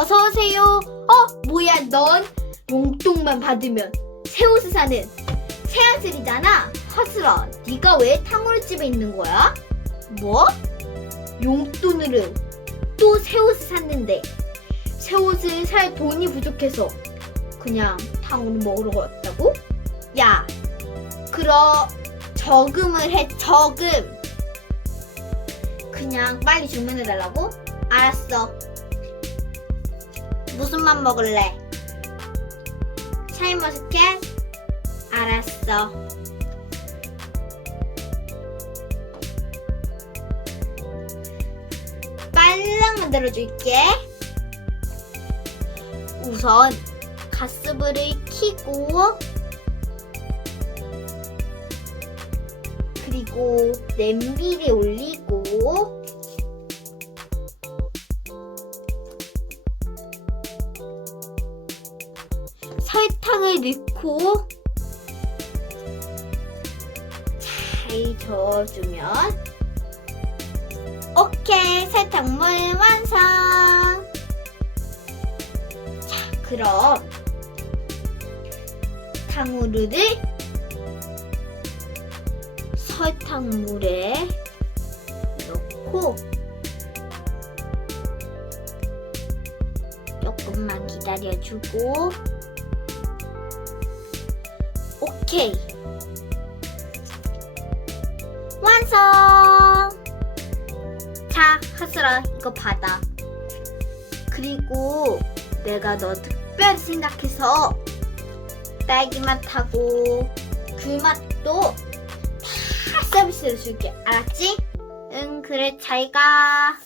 어서 오세요. 어, 뭐야, 넌 용돈만 받으면 새 옷을 사는 새 아들이잖아. 하슬아, 네가 왜 탕후루 집에 있는 거야? 뭐? 용돈으로 또 새 옷을 샀는데 새 옷을 살 돈이 부족해서 그냥 탕후루 먹으러 갔다고? 야, 그럼 저금을 해, 저금. 그냥 빨리 주문해달라고? 알았어. 무슨 맛 먹을래? 샤인머스켓? 알았어. 빨랑 만들어줄게. 우선 가스불을 켜고 그리고 냄비를 올리고 설탕을 넣고 잘 저어주면 오케이. 설탕물 완성. 자 그럼 탕후루를 설탕물에 넣고 조금만 기다려주고 오케이 완성! 자 하슬아 이거 받아. 그리고 내가 너 특별히 생각해서 딸기맛하고 귤맛도 다 서비스로 줄게. 알았지? 응 그래 잘 가